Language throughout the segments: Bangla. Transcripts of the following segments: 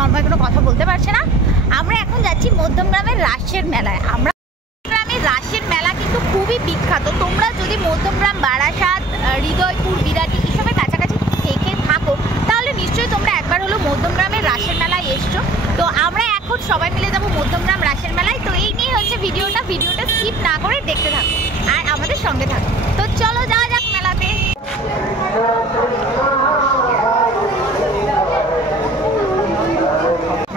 তন্ময় কোনো কথা বলতে পারছে না। আমরা এখন যাচ্ছি মধ্যমগ্রামের রাসের মেলায়। আমরা গ্রামের রাসের মেলা কিন্তু খুবই বিখ্যাত। তোমরা যদি মধ্যমগ্রাম, বারাসাত, হৃদয়পুর, বিরাটি এসবের কাছাকাছি থেকে থাকো তাহলে নিশ্চয়ই তোমরা একবার হলো মধ্যমগ্রামের রাসের মেলায় এসছো। তো আমরা এখন সবাই মিলে যাবো মধ্যমগ্রাম রাসের মেলায়। তো এই নিয়ে হচ্ছে ভিডিওটা স্কিপ না করে দেখতে থাকো আর আমাদের সঙ্গে থাকো। তো চলো যাওয়া যাক মেলাতে।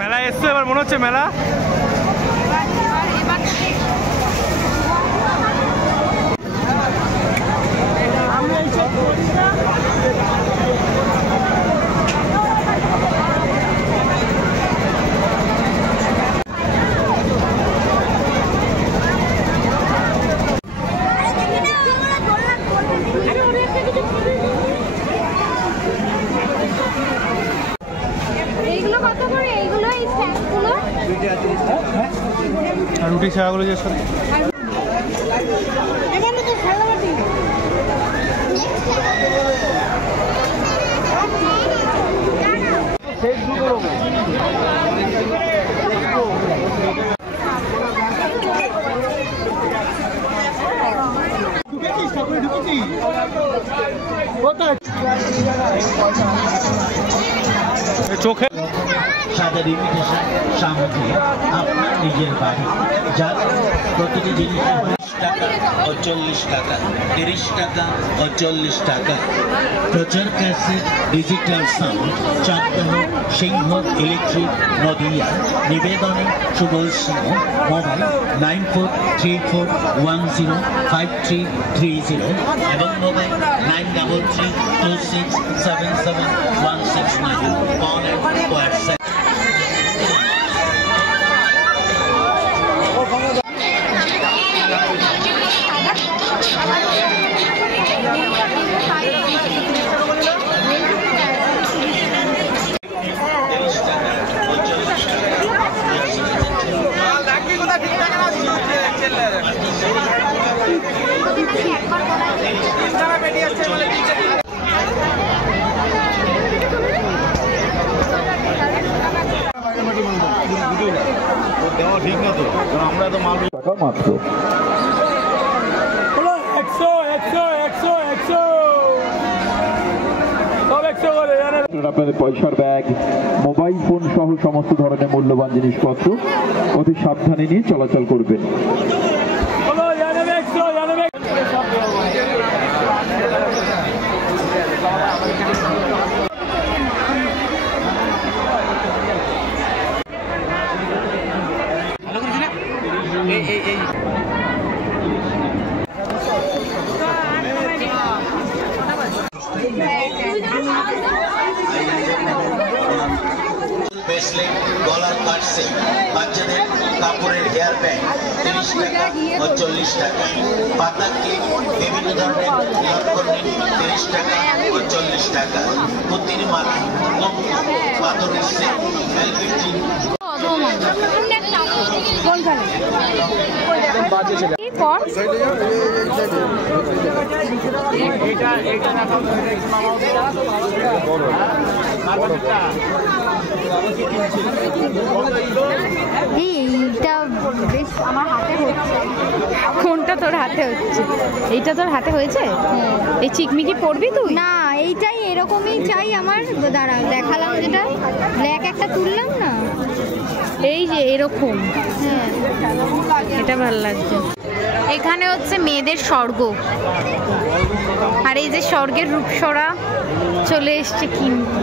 মেলা এসছো, এবার মনে হচ্ছে মেলা রুটি ছাড়াগুলো যে চোখে সাদের ইমিটেশন সামগ্রী আপনার নিজের বাড়ি, যার প্রতিটি জিনিস টাকা ও 40 টাকা, 30 টাকা ও 40 টাকা। প্রচার ক্যাসেট, ডিজিটাল সাউন্ড, চাঁদদহ সিংহ ইলেকট্রিক নদিয়া। নিবেদনে সুবল সিংহ। মোবাইল 9434105330 এবং মোবাইল 9332677169। Call and WhatsApp. ঠিক না তো, আমরা তো মাল টাকা মাত্র আপনাদের পয়সার ব্যাগ, মোবাইল ফোন সহ সমস্ত ধরনের মূল্যবান জিনিসপত্র অতি সাবধানে নিয়ে চলাচল করবেন। ব্রেসলেট, গলার কাটসে, বাচ্চাদের কাপড়ের হেয়ার ব্যান্ড 30 টাকা ও 40 টাকা। পাতা কেক, বিভিন্ন ধরনের লটকনি 30 টাকা ও 40 টাকা। পুতির মালা, পাথরের সেট, ভেলভেটিন। এইটা বেশ আমার হাতে হচ্ছে। কোনটা তোর হাতে হচ্ছে? এইটা তোর হাতে হয়েছে? এই চিকমিকি পড়বি তুই? না, এইটাই এরকমই চাই আমার। দাঁড়া দেখালাম, যেটা ব্ল্যাক একটা তুললাম না, এই যে এরকম। হ্যাঁ, এটা ভালো লাগছে। এখানে হচ্ছে মেয়েদের স্বর্গ, আর এই যে স্বর্গের রূপসরা চলে এসছে কিনতে।